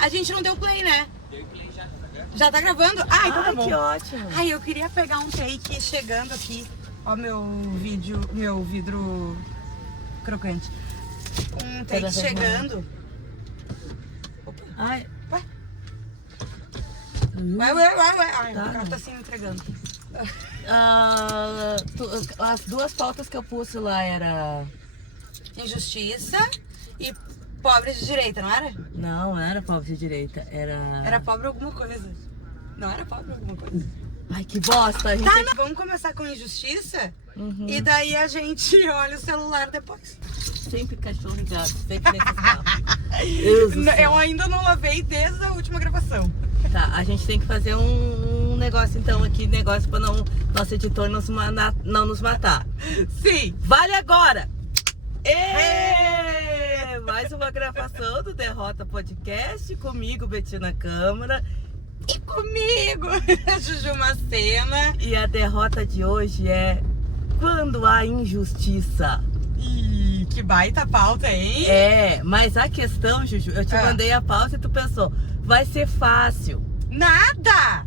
A gente não deu play, né? Deu play já, tá gravando? Já tá gravando? Ah, então tá bom. Que ótimo. Ai, eu queria pegar um take chegando aqui. Ó meu vidro crocante. Um take chegando. Opa. Ai. Ué. Ué. Ai, Tá. o carro tá se entregando. As duas pautas que eu pus lá era... Injustiça e pobre de direita, não era? Não era pobre de direita, Era pobre alguma coisa. Não era pobre alguma coisa. Ai, que bosta! A gente Tá, tem não. Vamos começar com injustiça? Uhum. E daí a gente olha o celular depois. sempre cachorro e gato, sempre nesse carro. Deus do céu. Eu ainda não lavei desde a última gravação. Tá, a gente tem que fazer um negócio então aqui, pra não, nosso editor não nos matar. Sim. Vale agora! Mais uma gravação do Derrota Podcast, comigo, Betina Câmara. E comigo, Juju Macena. E a derrota de hoje é quando há injustiça. Ih, que baita pauta, hein? É, mas a questão, Juju, eu te mandei a pauta e tu pensou, vai ser fácil. Nada!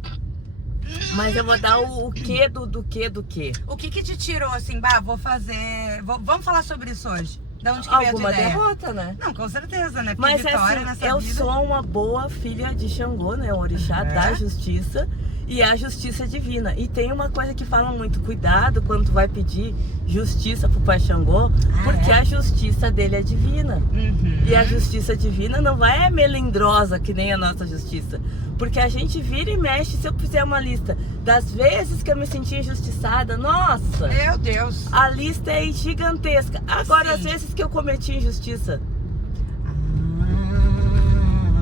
Mas eu vou dar o quê do quê. O que te tirou assim, vou fazer... Vamos falar sobre isso hoje. De onde que veio a tua Alguma ideia? derrota, né? Não, com certeza, né? Porque Mas vitória assim, nessa eu vida... sou uma boa filha de Xangô, né? O orixá da justiça e a justiça divina. E tem uma coisa que falam muito, cuidado quando tu vai pedir justiça pro pai Xangô, porque a justiça dele é divina. Uhum. E a justiça divina não vai melindrosa que nem a nossa justiça. Porque a gente vira e mexe, se eu fizer uma lista das vezes que eu me senti injustiçada, nossa! Meu Deus! A lista é gigantesca. Agora, Sim. as vezes que eu cometi injustiça,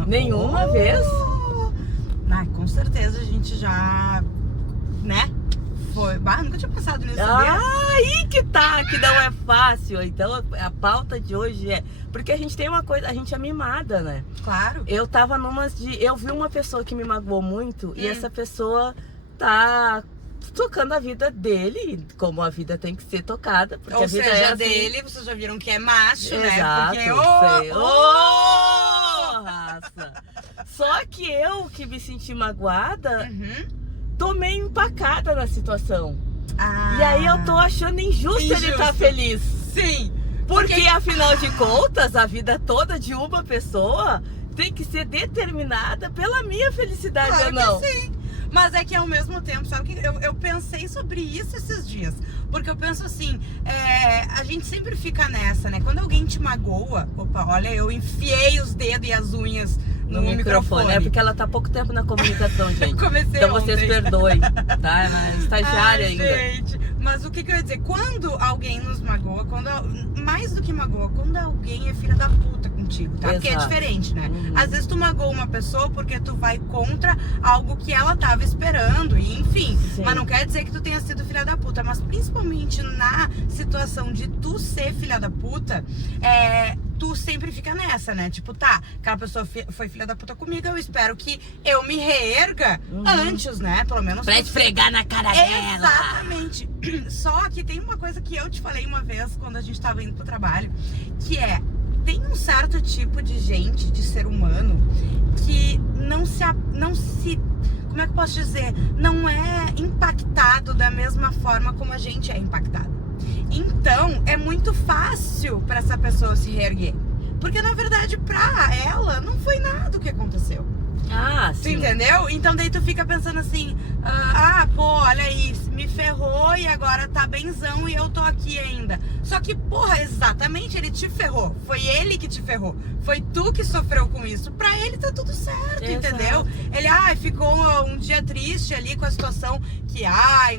nenhuma vez. Ah, com certeza a gente já, né? Foi. Nunca tinha pensado nisso, sabia? Aí que tá, que não é fácil. Então a pauta de hoje é. Porque a gente tem uma coisa, a gente é mimada, né? Claro. Eu tava eu vi uma pessoa que me magoou muito e essa pessoa tá tocando a vida dele, como a vida tem que ser tocada. Porque Ou a vida seja, é assim. dele, vocês já viram que é macho, Exato, né? sei. Porque, Raça. Só que eu, que me senti magoada, Uhum. tô meio empacada na situação. Ah. E aí eu tô achando injusto ele estar feliz. Sim. Porque afinal de contas, a vida toda de uma pessoa tem que ser determinada pela minha felicidade, Claro ou não? que sim. Mas é que ao mesmo tempo, sabe que eu pensei sobre isso esses dias. Porque eu penso assim, a gente sempre fica nessa, né? Quando alguém te magoa, opa, olha, eu enfiei os dedos e as unhas no microfone. É porque ela tá há pouco tempo na comunicação, gente. Comecei então ontem. vocês perdoem, tá? É estagiária ainda. Gente, mas o que eu ia dizer? Quando alguém nos magoa, mais do que magoa, quando alguém é filha da puta contigo, tá? Porque é Exato. diferente, né? Uhum. Às vezes tu magoa uma pessoa porque tu vai contra algo que ela tava esperando, e enfim. Sim. Mas não quer dizer que tu tenha sido filha da puta, mas principalmente na situação de tu ser filha da puta, tu sempre fica nessa, né? Tipo, tá, aquela pessoa foi filha da puta comigo, eu espero que eu me reerga antes, né? Pelo menos Pra esfregar na cara dela. Exatamente. Só que tem uma coisa que eu te falei uma vez quando a gente tava indo pro trabalho, que tem um certo tipo de gente, de ser humano, que não se como é que eu posso dizer? Não é impactado da mesma forma como a gente é impactado. Então, é muito fácil pra essa pessoa se reerguer. Porque, na verdade, pra ela, não foi nada o que aconteceu. Ah, Tu sim. entendeu? Então daí tu fica pensando assim, pô, olha aí, me ferrou e agora tá benzão e eu tô aqui ainda. Só que, porra, exatamente, ele te ferrou. Foi ele que te ferrou. Foi tu que sofreu com isso. Pra ele tá tudo certo, Exato. entendeu? Ele, ficou um dia triste ali com a situação que,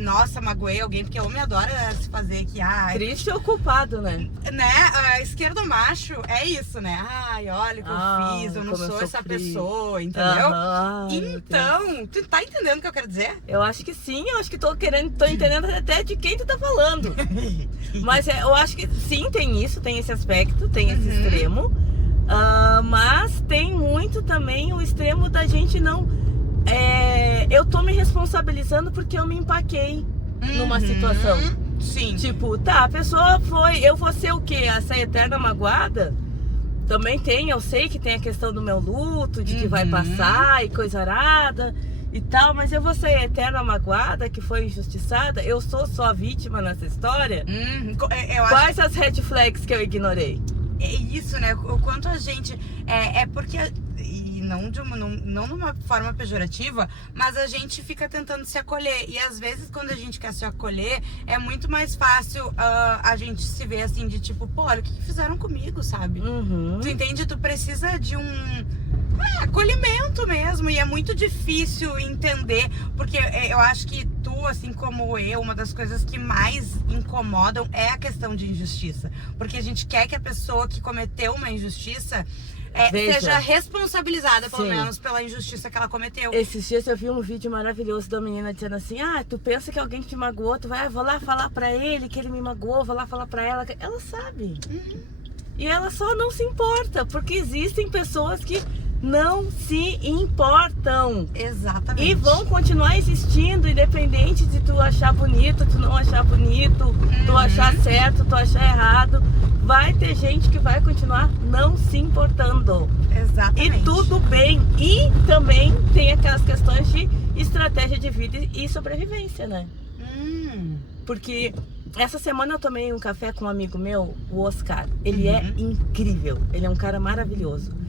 nossa, magoei alguém, porque homem adora se fazer que, Triste ou culpado, né? né? Esquerdo macho é isso, né? Olha o que eu fiz, eu não como eu sou essa sofri. pessoa, entendeu? Aham, ai, meu Então, tu tá entendendo o que eu quero dizer? Eu acho que sim, eu acho que tô entendendo até de quem tu tá falando. Mas eu acho que sim, tem isso, tem esse aspecto, tem esse extremo. Mas tem muito também o extremo da gente não... eu tô me responsabilizando porque eu me empaquei numa situação. Sim. Tipo, tá, a pessoa foi... Eu vou ser o quê? Essa eterna magoada? Também tem, eu sei que tem a questão do meu luto, de que vai passar e coisa arada e tal, mas eu vou ser a eterna magoada que foi injustiçada? Eu sou só a vítima nessa história? Quais as red flags que eu ignorei? É isso, né? O quanto a gente... É porque... E não de uma forma pejorativa, mas a gente fica tentando se acolher. E às vezes, quando a gente quer se acolher, é muito mais fácil a gente se ver assim, de tipo, pô, olha o que fizeram comigo, sabe? Tu entende? Tu precisa de acolhimento mesmo. E é muito difícil entender, porque eu acho que tu, assim como eu, uma das coisas que mais incomodam é a questão de injustiça. Porque a gente quer que a pessoa que cometeu uma injustiça seja responsabilizada, pelo menos, pela injustiça que ela cometeu. Esses dias eu vi um vídeo maravilhoso da menina dizendo assim, tu pensa que alguém te magoou, tu vai, vou lá falar pra ele que ele me magoou, vou lá falar pra ela. Ela sabe. E ela só não se importa, porque existem pessoas que não se importam. Exatamente. E vão continuar existindo, independente de tu achar bonito, tu não achar bonito, tu achar certo, tu achar errado. Vai ter gente que vai continuar não se importando. Exatamente. E tudo bem. E também tem aquelas questões de estratégia de vida e sobrevivência, né? Porque essa semana eu tomei um café com um amigo meu, o Oscar. Ele é incrível. Ele é um cara maravilhoso.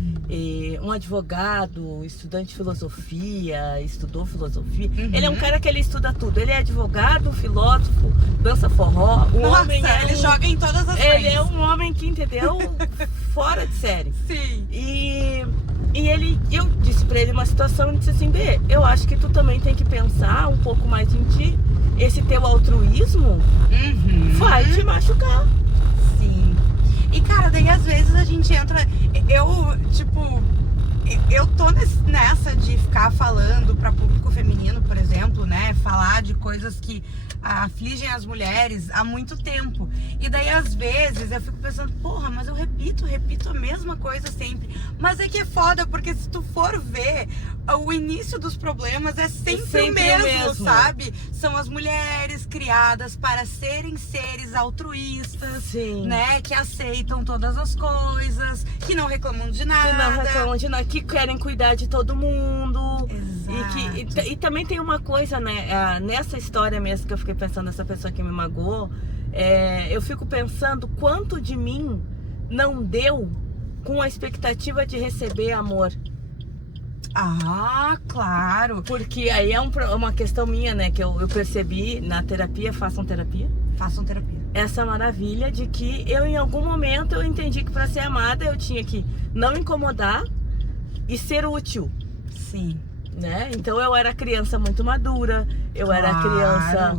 Um advogado, estudante de filosofia, estudou filosofia. Ele é um cara que ele estuda tudo. Ele é advogado, filósofo, dança forró. Ele joga em todas as Ele é um homem que, entendeu? Fora de série. Sim. E eu disse pra ele uma situação e disse assim, B, eu acho que tu também tem que pensar um pouco mais em ti. Esse teu altruísmo vai te machucar. Sim. E cara, daí às vezes a gente entra... Eu tô nessa de ficar falando pra público feminino, por exemplo, né? Falar de coisas que afligem as mulheres há muito tempo. E daí às vezes eu fico pensando, porra, mas eu repito a mesma coisa sempre. Mas é que é foda, porque se tu for ver, o início dos problemas é sempre o mesmo, sabe? São as mulheres criadas para serem seres altruístas, né? Que aceitam todas as coisas, que não reclamam de nada. Que querem cuidar de todo mundo. Exato. E também tem uma coisa, né? Nessa história mesmo que eu fiquei pensando, essa pessoa que me magoou, eu fico pensando quanto de mim não deu com a expectativa de receber amor. Claro. Porque aí é uma questão minha, né? Que eu percebi na terapia, façam terapia. Essa maravilha de que eu, em algum momento, eu entendi que para ser amada eu tinha que não incomodar e ser útil. Sim. Né? Então eu era criança muito madura, eu era criança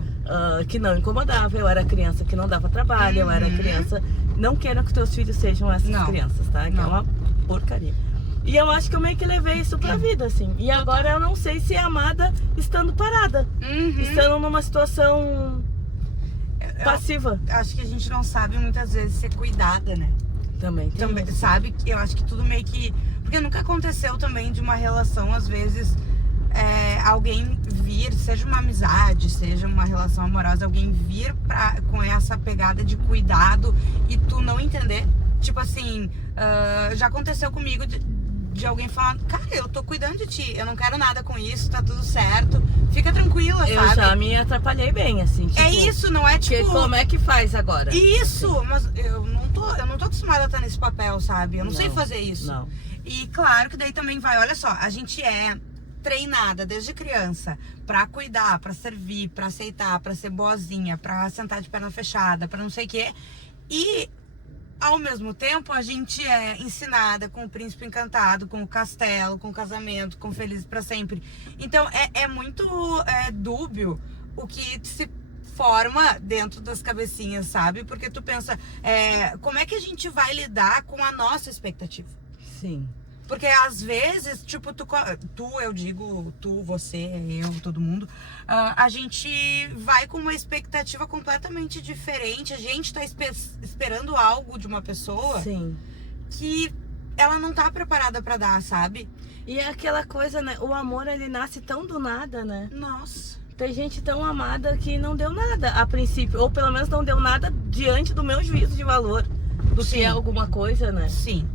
que não incomodava, eu era criança que não dava trabalho, eu era criança... Não quero que teus filhos sejam essas crianças, tá? Que é uma porcaria. E eu acho que eu meio que levei isso pra vida, assim. E agora eu não sei se é amada estando parada, estando numa situação passiva. Acho que a gente não sabe muitas vezes ser cuidada, né? Também, sabe? Eu acho que tudo meio que... Porque nunca aconteceu também de uma relação, às vezes, alguém vir, seja uma amizade, seja uma relação amorosa, alguém vir com essa pegada de cuidado e tu não entender. Tipo assim, já aconteceu comigo de alguém falando, cara, eu tô cuidando de ti, eu não quero nada com isso, tá tudo certo, fica tranquila, sabe? Eu já me atrapalhei bem, assim. Tipo, isso, não é tipo... Como é que faz agora? Isso, mas eu não tô acostumada a estar nesse papel, sabe? Eu não sei fazer isso. Não. E claro que daí também vai, olha só, a gente é treinada desde criança pra cuidar, pra servir, pra aceitar, pra ser boazinha, pra sentar de perna fechada, pra não sei o quê. E ao mesmo tempo a gente é ensinada com o príncipe encantado, com o castelo, com o casamento, com feliz pra sempre. Então é muito dúbio o que se forma dentro das cabecinhas, sabe? Porque tu pensa, como é que a gente vai lidar com a nossa expectativa? Sim. Porque às vezes, tipo, eu digo, você, eu, todo mundo, a gente vai com uma expectativa completamente diferente. A gente tá esperando algo de uma pessoa que ela não tá preparada pra dar, sabe? E é aquela coisa, né? O amor, ele nasce tão do nada, né? Nossa. Tem gente tão amada que não deu nada a princípio, ou pelo menos não deu nada diante do meu juízo de valor do que é alguma coisa, né? Sim.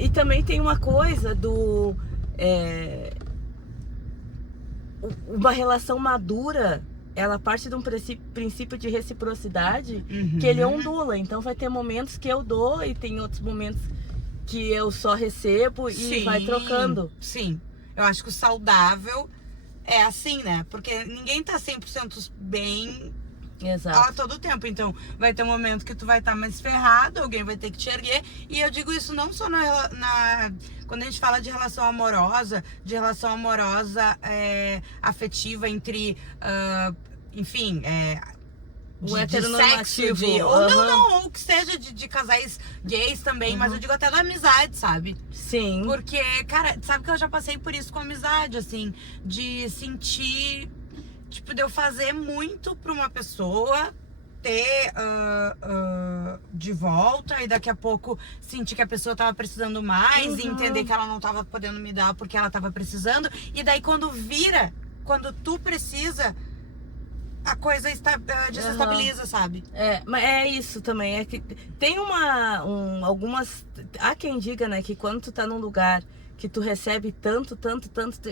E também tem uma coisa do... uma relação madura, ela parte de um princípio de reciprocidade que ele ondula. Então vai ter momentos que eu dou e tem outros momentos que eu só recebo e vai trocando. Sim, eu acho que o saudável é assim, né? Porque ninguém tá 100% bem a todo tempo. Então vai ter um momento que tu vai estar mais ferrado, alguém vai ter que te erguer. E eu digo isso não só quando a gente fala de relação amorosa, afetiva entre, enfim, o de heteronormativo. sexo, ou que seja de casais gays também, mas eu digo até da amizade, sabe? Sim. Porque, cara, sabe que eu já passei por isso com amizade, assim, de sentir, tipo, de eu fazer muito pra uma pessoa ter de volta e daqui a pouco sentir que a pessoa tava precisando mais e entender que ela não tava podendo me dar porque ela tava precisando. E daí quando tu precisa, a coisa desestabiliza, sabe? Mas é isso também. É que tem algumas... Há quem diga, né, que quando tu tá num lugar que tu recebe tanto,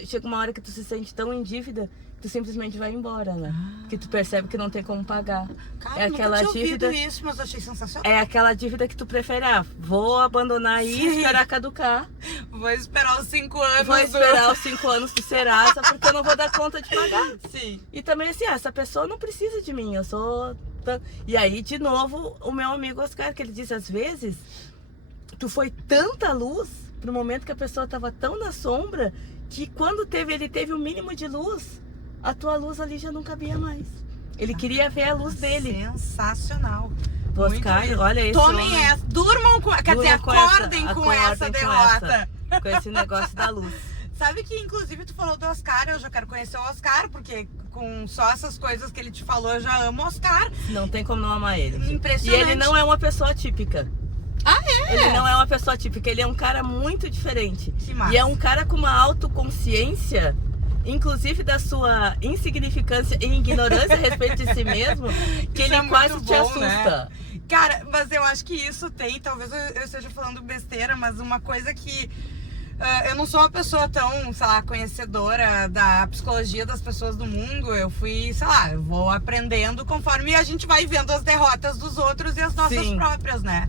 chega uma hora que tu se sente tão em dívida que tu simplesmente vai embora, né? Que tu percebe que não tem como pagar. Cara, eu nunca tinha ouvido isso, mas eu achei sensacional. É aquela dívida que tu prefere, vou abandonar e esperar caducar. Vou esperar os 5 anos. Vou esperar os 5 anos do Serasa, porque eu não vou dar conta de pagar. Sim. E também assim, essa pessoa não precisa de mim, eu sou... E aí, de novo, o meu amigo Oscar, que ele diz, às vezes, tu foi tanta luz pro momento que a pessoa tava tão na sombra, que quando ele teve o mínimo de luz, a tua luz ali já não cabia mais. Ele queria ver a luz dele. Sensacional. Oscar, olha isso. Tomem essa, durmam com... Quer dizer, acordem com essa derrota. Com esse negócio da luz. Sabe que, inclusive, tu falou do Oscar, eu já quero conhecer o Oscar, porque com só essas coisas que ele te falou, eu já amo o Oscar. Não tem como não amar ele. Impressionante. E ele não é uma pessoa típica. Ele não é uma pessoa típica, ele é um cara muito diferente. Que massa. E é um cara com uma autoconsciência, inclusive da sua insignificância e ignorância a respeito de si mesmo, que ele quase te assusta. Né? Cara, mas eu acho que isso tem, talvez eu esteja falando besteira, mas uma coisa que... eu não sou uma pessoa tão, sei lá, conhecedora da psicologia das pessoas do mundo. Eu fui, sei lá, eu vou aprendendo conforme a gente vai vendo as derrotas dos outros e as nossas próprias, né?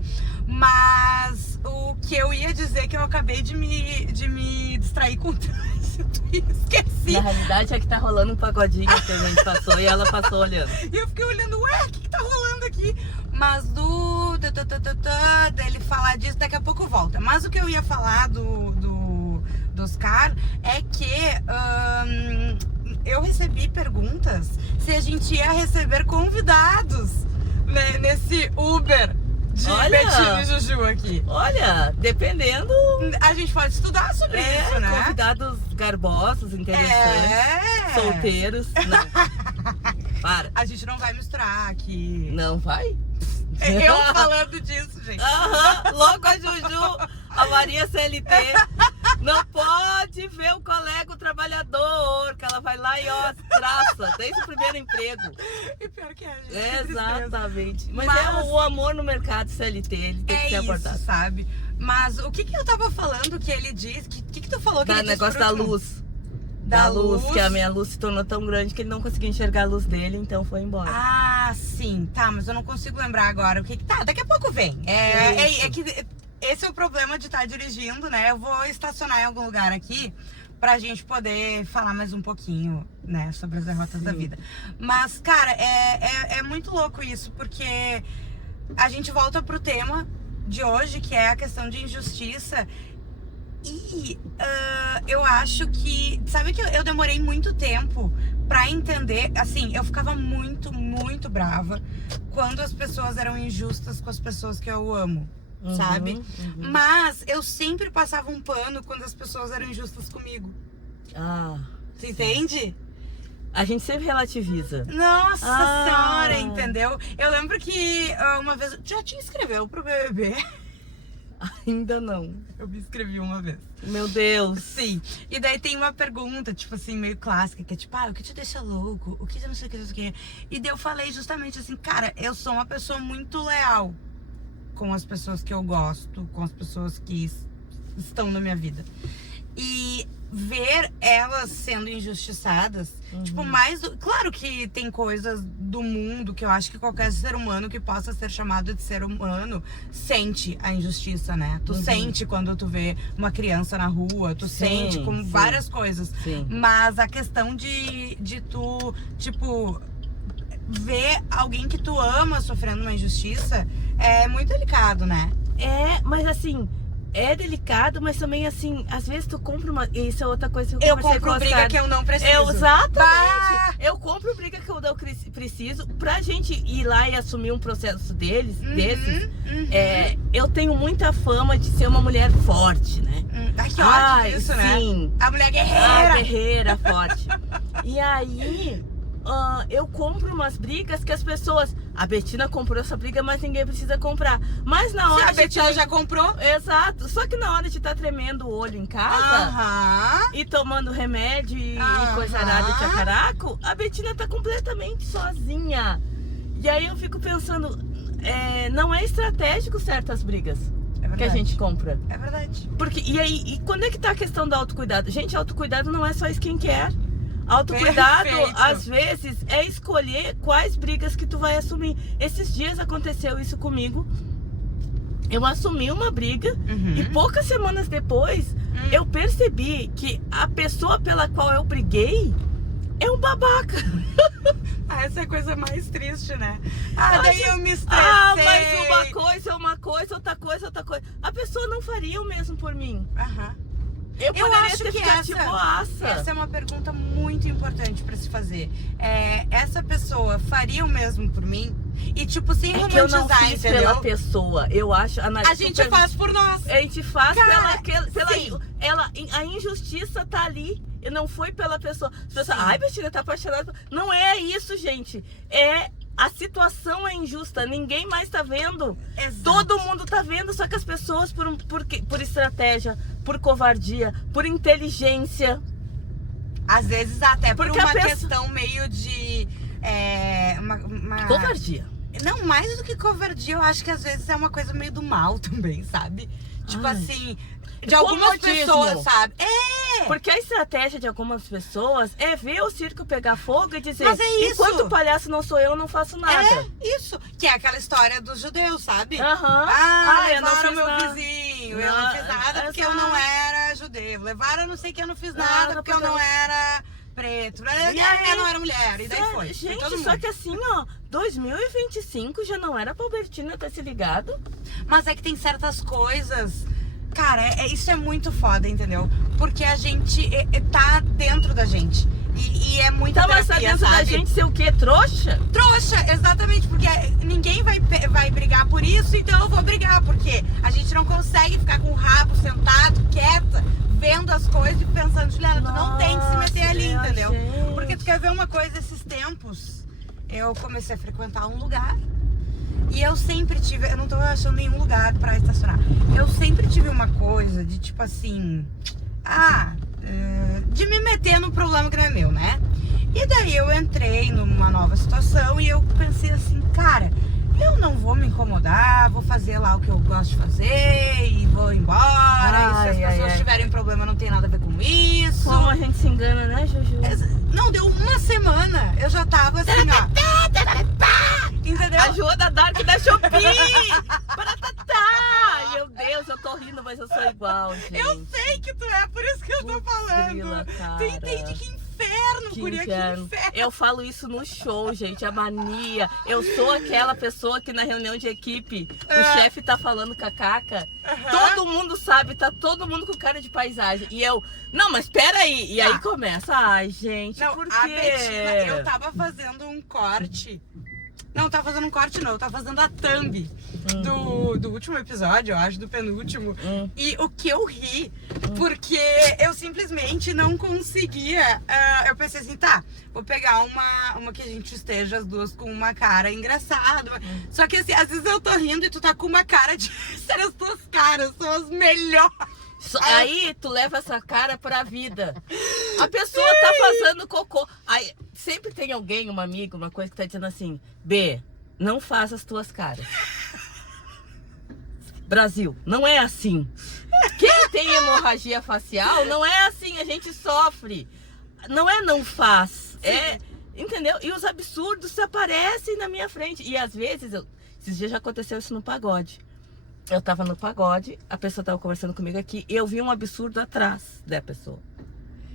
Mas o que eu ia dizer que eu acabei de me distrair com o trânsito e esqueci. Na realidade é que tá rolando um pagodinho que a gente passou e ela passou olhando. E eu fiquei olhando, ué, o que tá rolando aqui? Mas dele falar disso, daqui a pouco volta. Mas o que eu ia falar do Oscar é que eu recebi perguntas se a gente ia receber convidados, né, nesse Uber de Betinho e Juju aqui. Olha, dependendo... A gente pode estudar sobre isso, né? Convidados garbosos, interessantes, solteiros. Não. Para. A gente não vai misturar aqui. Não vai? Eu falando disso, gente. Logo a Juju, a Maria CLT, não pode ver o colega, o trabalhador, que ela vai lá e traça, desde o primeiro emprego. E pior que é, gente. Exatamente. Mas o amor no mercado CLT, ele tem que ser abordado. Isso, sabe? Mas o que eu tava falando que ele disse? O que tu falou que ele disse? O negócio da luz. Da luz, que a minha luz se tornou tão grande que ele não conseguia enxergar a luz dele, então foi embora. Ah, sim, tá, mas eu não consigo lembrar agora o que tá. Daqui a pouco vem. É que esse é o problema de estar dirigindo, né? Eu vou estacionar em algum lugar aqui pra gente poder falar mais um pouquinho, né, sobre as derrotas da vida. Mas, cara, é muito louco isso, porque a gente volta pro tema de hoje, que é a questão de injustiça. E eu acho que... Sabe que eu demorei muito tempo pra entender... Assim, eu ficava muito, muito brava quando as pessoas eram injustas com as pessoas que eu amo, sabe? Mas eu sempre passava um pano quando as pessoas eram injustas comigo. Você entende? A gente sempre relativiza. Nossa senhora, entendeu? Eu lembro que uma vez... Já te inscreveu pro BBB? Ainda não. Eu me inscrevi uma vez. Meu Deus. Sim. E daí tem uma pergunta, tipo assim, meio clássica, que é tipo, o que te deixa louco? O que não sei o que, não sei o que. E daí eu falei justamente assim, cara, eu sou uma pessoa muito leal com as pessoas que eu gosto, com as pessoas que estão na minha vida. E ver elas sendo injustiçadas, tipo, claro que tem coisas do mundo que eu acho que qualquer ser humano que possa ser chamado de ser humano sente a injustiça, né? Tu sente quando tu vê uma criança na rua, tu sente com várias coisas. Sim. Mas a questão de tu, tipo, ver alguém que tu ama sofrendo uma injustiça é muito delicado, né? É, mas assim, é delicado, mas também assim, às vezes tu compra uma... Isso é outra coisa que eu conversei compro com briga que eu não preciso. Exatamente. Bah! Eu compro briga que eu não preciso pra gente ir lá e assumir um processo desses. Eu tenho muita fama de ser uma mulher forte, né? Ai, que ótimo isso, sim. né? A mulher guerreira. A guerreira forte. E aí... eu compro umas brigas que as pessoas... A Betina comprou essa briga, mas ninguém precisa comprar. Mas na hora... Se a Betina já comprou? Exato. Só que na hora de estar tremendo o olho em casa e tomando remédio e coisa arada de acaraco, a Betina tá completamente sozinha. E aí eu fico pensando, não é estratégico certas brigas que a gente compra. É verdade. Porque, e quando é que tá a questão do autocuidado? Gente, autocuidado não é só skincare. Autocuidado, às vezes, é escolher quais brigas que tu vai assumir. Esses dias aconteceu isso comigo. Eu assumi uma briga e poucas semanas depois eu percebi que a pessoa pela qual eu briguei é um babaca. Essa é a coisa mais triste, né? Daí eu me estressei. Mas uma coisa é uma coisa, outra coisa, outra coisa. A pessoa não faria o mesmo por mim. Eu poderia acho ter que ficado de boaça. Essa é uma pergunta muito importante pra se fazer. Essa pessoa faria o mesmo por mim? E tipo, sem romantizar, eu não fiz entendeu? pela pessoa. Eu acho... A gente faz por nós. A gente faz sim. A injustiça tá ali. E não foi pela pessoa. As pessoas, ai, Betina, tá apaixonada. Não é isso, gente. A situação é injusta, ninguém mais tá vendo. Exato. Todo mundo tá vendo, só que as pessoas por estratégia, por covardia, por inteligência. Às vezes até por Porque uma questão meio de... Covardia. Não, mais do que covardia, eu acho que às vezes é uma coisa meio do mal também, sabe? Tipo assim, de algumas pessoas, sabe? Porque a estratégia de algumas pessoas é ver o circo pegar fogo e dizer, mas é isso. Enquanto o palhaço não sou eu não faço nada. Isso. Que é aquela história dos judeus, sabe? Eu não fiz meu nada. vizinho, eu não fiz nada porque eu não era judeu. Levaram não sei que eu não fiz nada porque eu não era preto. Eu não era mulher. E daí foi. Gente, todo mundo. só que assim, 2025 já não era pra Albertina ter se ligado. Mas é que tem certas coisas... Cara, isso é muito foda, entendeu? Porque a gente tá dentro da gente. E é muita terapia, mas tá dentro sabe? da gente ser o quê? Trouxa? Trouxa, exatamente. Porque ninguém vai brigar por isso, então eu vou brigar. Porque a gente não consegue ficar com o rabo sentado, quieta, vendo as coisas e pensando, Juliana, tu não tem que se meter ali, entendeu? Gente. Porque tu quer ver uma coisa, esses tempos, eu comecei a frequentar um lugar. E eu sempre tive, eu não tô achando nenhum lugar pra estacionar. Eu sempre tive uma coisa de tipo assim, de me meter num problema que não é meu, né? E daí eu entrei numa nova situação e eu pensei assim, cara, eu não vou me incomodar, vou fazer lá o que eu gosto de fazer e vou embora. E se as pessoas tiverem problema, não tem nada a ver com isso. Como a gente se engana, né, Juju? Não, deu uma semana, eu já tava assim, entendeu? A Joana Dark da Shopee! Paratatá! Meu Deus, eu tô rindo, mas eu sou igual, gente. Eu sei que tu é, por isso que eu tô falando. Grila, tu entende que inferno, guria, que inferno. Eu falo isso no show, gente, a mania. Eu sou aquela pessoa que na reunião de equipe, o chefe tá falando com a Caca, todo mundo sabe, tá todo mundo com cara de paisagem. E eu, não, mas peraí. E aí começa, ai, gente, não, por quê? A Betina, eu tava fazendo um corte. Não, tava fazendo um corte não, eu tava fazendo a thumb do último episódio, eu acho, do penúltimo. E o que eu ri, porque eu simplesmente não conseguia. Eu pensei assim, tá, vou pegar uma que a gente esteja as duas com uma cara engraçada. Só que assim, às vezes eu tô rindo e tu tá com uma cara de... Sério, as tuas caras são as melhores. Aí tu leva essa cara pra vida. A pessoa tá fazendo cocô. Aí sempre tem alguém, uma amiga, uma coisa que tá dizendo assim, B, não faz as tuas caras. Brasil, não é assim. Quem tem hemorragia facial, não é assim, a gente sofre. Não é não faz, entendeu? E os absurdos aparecem na minha frente. E às vezes, esses dias já aconteceu isso no pagode. Eu tava no pagode, a pessoa tava conversando comigo aqui, e eu vi um absurdo atrás da pessoa.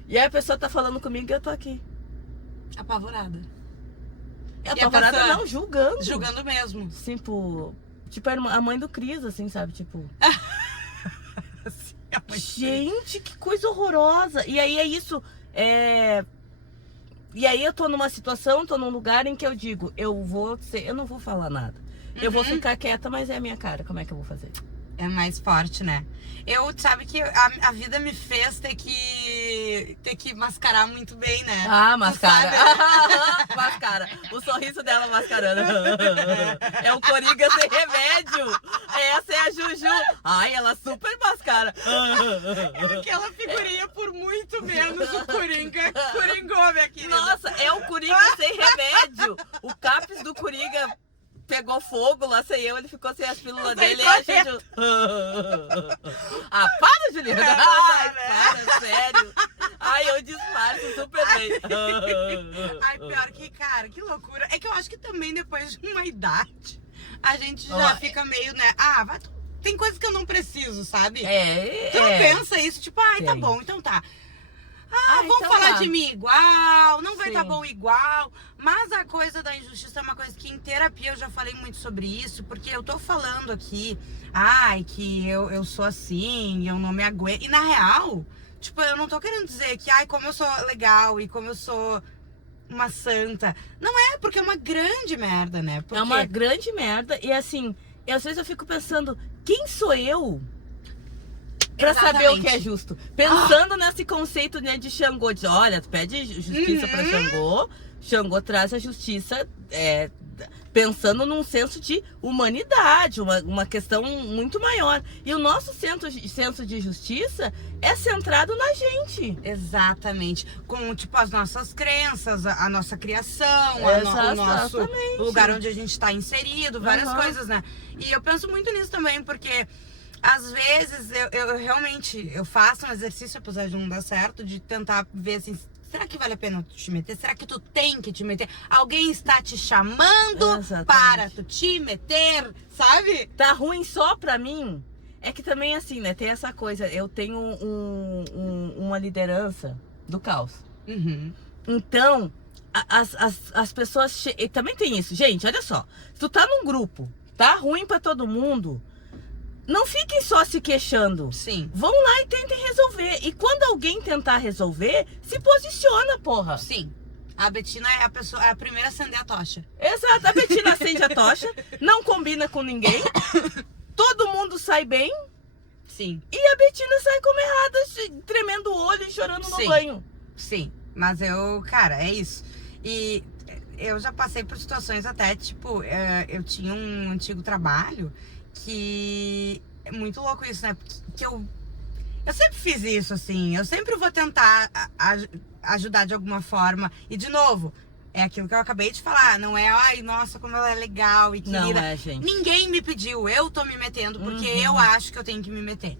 E aí a pessoa tá falando comigo e eu tô aqui. Apavorada. Apavorada pessoa não, julgando. Julgando mesmo. Tipo a mãe do Cris, assim, sabe? Tipo... Gente, que coisa horrorosa. E aí é isso. E aí eu tô numa situação, tô num lugar em que eu digo, eu não vou falar nada. Eu vou ficar quieta, mas é a minha cara. Como é que eu vou fazer? É mais forte, né? Sabe que a vida me fez ter que mascarar muito bem, né? Ah, mascara. Mascara. O sorriso dela mascarando. É o Coringa sem remédio. Essa é a Juju. Ai, ela super mascara. Aquela figurinha por muito menos o Coringa coringou, minha querida. Nossa, é o Coringa sem remédio. O CAPS do Coringa pegou fogo lá, sei ele ficou sem as pílulas dele e a Juju. Ah, para, Juliana! Ai, para, sério. Ai, eu disfarço super bem. Ai, pior que, cara, que loucura. É que eu acho que também depois de uma idade, a gente já fica meio, né? Tem coisas que eu não preciso, sabe? Tu não pensa isso, tipo, tá bom, então tá. Vamos então falar de mim igual, não vai Sim. tá bom igual. Mas a coisa da injustiça é uma coisa que em terapia eu já falei muito sobre isso, porque eu tô falando aqui, que eu sou assim, eu não me aguento. E na real, tipo, eu não tô querendo dizer que, como eu sou legal e como eu sou uma santa. Não é, porque é uma grande merda, né? Porque... É uma grande merda. E assim, às vezes eu fico pensando, quem sou eu pra saber o que é justo? Pensando nesse conceito, né, de Xangô, de olha, tu pede justiça pra Xangô, Xangô traz a justiça, pensando num senso de humanidade, uma questão muito maior. E o nosso senso de justiça é centrado na gente. Exatamente. Com, tipo, as nossas crenças, a nossa criação, o nosso lugar onde a gente tá inserido, várias coisas, né? E eu penso muito nisso também, porque... Às vezes, eu realmente faço um exercício, apesar de não dar certo, de tentar ver assim, será que vale a pena tu te meter? Será que tu tem que te meter? Alguém está te chamando para tu te meter, sabe? Tá ruim só pra mim? É que também assim, né, tem essa coisa, eu tenho uma liderança do caos. Então, as pessoas... E também tem isso, gente, olha só, se tu tá num grupo, tá ruim pra todo mundo... Não fiquem só se queixando. Sim. Vão lá e tentem resolver. E quando alguém tentar resolver, se posiciona, porra. Sim. A Betina é a primeira a acender a tocha. Exato. A Betina acende a tocha, não combina com ninguém. Todo mundo sai bem. Sim. E a Betina sai como errada, tremendo o olho e chorando no banho. Sim. Mas cara, é isso. E eu já passei por situações até, tipo, eu tinha um antigo trabalho... Que é muito louco isso, né? Que eu sempre fiz isso, assim. Eu sempre vou tentar ajudar de alguma forma. E, de novo, é aquilo que eu acabei de falar. Não é, ai, nossa, como ela é legal e querida. Não gente. Ninguém me pediu. Eu tô me metendo porque eu acho que eu tenho que me meter.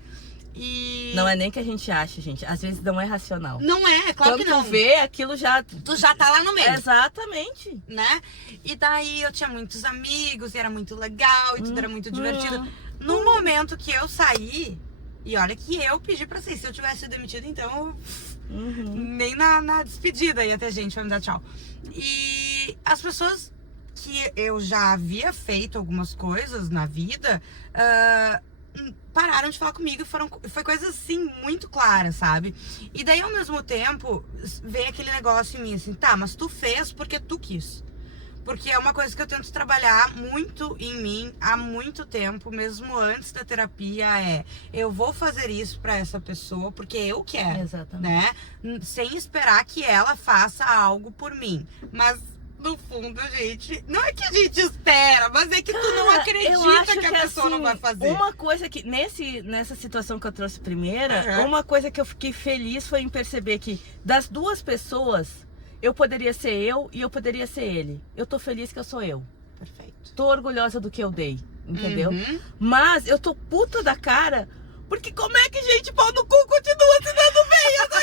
E... Não é nem que a gente acha, gente. Às vezes não é racional. Não é, claro que não. Quando tu vê, aquilo já... Tu já tá lá no meio. Exatamente. Né? E daí eu tinha muitos amigos e era muito legal e tudo era muito divertido. No momento que eu saí, e olha que eu pedi pra sair. Se eu tivesse sido demitida, então nem na despedida ia ter gente pra me dar tchau. E as pessoas que eu já havia feito algumas coisas na vida... pararam de falar comigo e foi coisa assim muito clara, sabe? E daí ao mesmo tempo veio aquele negócio em mim assim, tá, mas tu fez porque tu quis. Porque é uma coisa que eu tento trabalhar muito em mim há muito tempo, mesmo antes da terapia, eu vou fazer isso pra essa pessoa porque eu quero. Exatamente. Né? Sem esperar que ela faça algo por mim. Mas no fundo, gente, não é que a gente espera, mas é que tu não acredita que a pessoa não vai fazer. Uma coisa que, nessa situação que eu trouxe primeira, uma coisa que eu fiquei feliz foi em perceber que das duas pessoas, eu poderia ser eu e eu poderia ser ele. Eu tô feliz que eu sou eu. Perfeito. Tô orgulhosa do que eu dei, entendeu? Mas eu tô puta da cara Porque como é que gente pau no cu continua se dando bem? Eu tô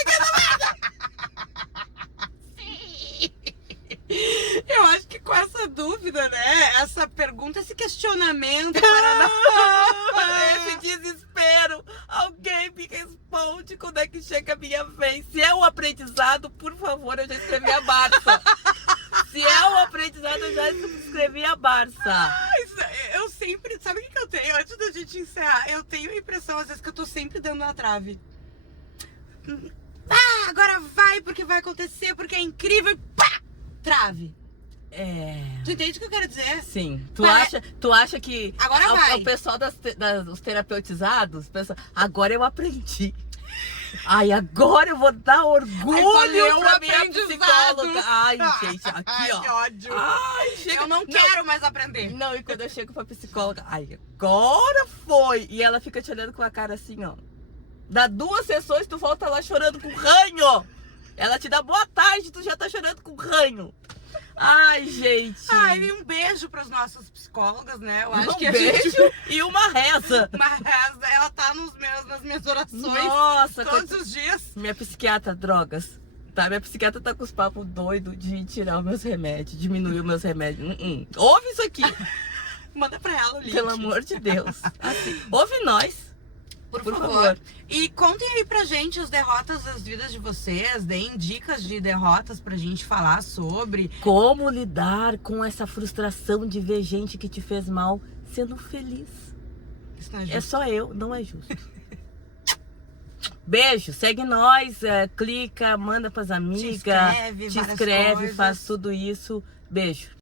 Eu acho que com essa dúvida, né? Essa pergunta, esse questionamento esse desespero. Alguém me responde quando é que chega a minha vez. Se é um aprendizado, por favor, eu já escrevi a Barça. Se é um aprendizado, eu já escrevi a Barça. Eu sempre... Sabe o que eu tenho? Antes da gente encerrar, eu tenho a impressão, às vezes, que eu tô sempre dando na trave. Agora vai, porque vai acontecer, porque é incrível. Pá! Trave. Tu entende o que eu quero dizer? Sim. Tu acha que Agora vai. o pessoal dos terapeutizados pensa, agora eu aprendi. Ai, agora eu vou dar orgulho pra minha psicóloga. Ai, gente, aqui, Ai, ó. que ódio. Ai, chega. Eu não quero mais aprender. Não, e quando eu chego pra psicóloga, ai, agora foi. E ela fica te olhando com a cara assim, ó. Dá 2 sessões, tu volta lá chorando com ranho. Ela te dá boa tarde, tu já tá chorando com ranho. Ai, gente. Ai, e um beijo pras nossas psicólogas, né? Eu acho que a beijo gente... e uma reza. Mas ela tá nas minhas orações. Nossa, todos os dias. Minha psiquiatra, drogas. Tá, minha psiquiatra tá com os papos doidos de tirar os meus remédios, diminuir os meus remédios. Ouve isso aqui. Manda pra ela o link. Pelo amor de Deus. Assim, ouve nós. Por favor. E contem aí pra gente as derrotas das vidas de vocês. Deem dicas de derrotas pra gente falar sobre. Como lidar com essa frustração de ver gente que te fez mal sendo feliz. Isso não é justo. É só eu, não é justo. Beijo, segue nós, clica, manda pras amigas, Te inscreve, te várias inscreve, coisas. faz tudo isso. Beijo.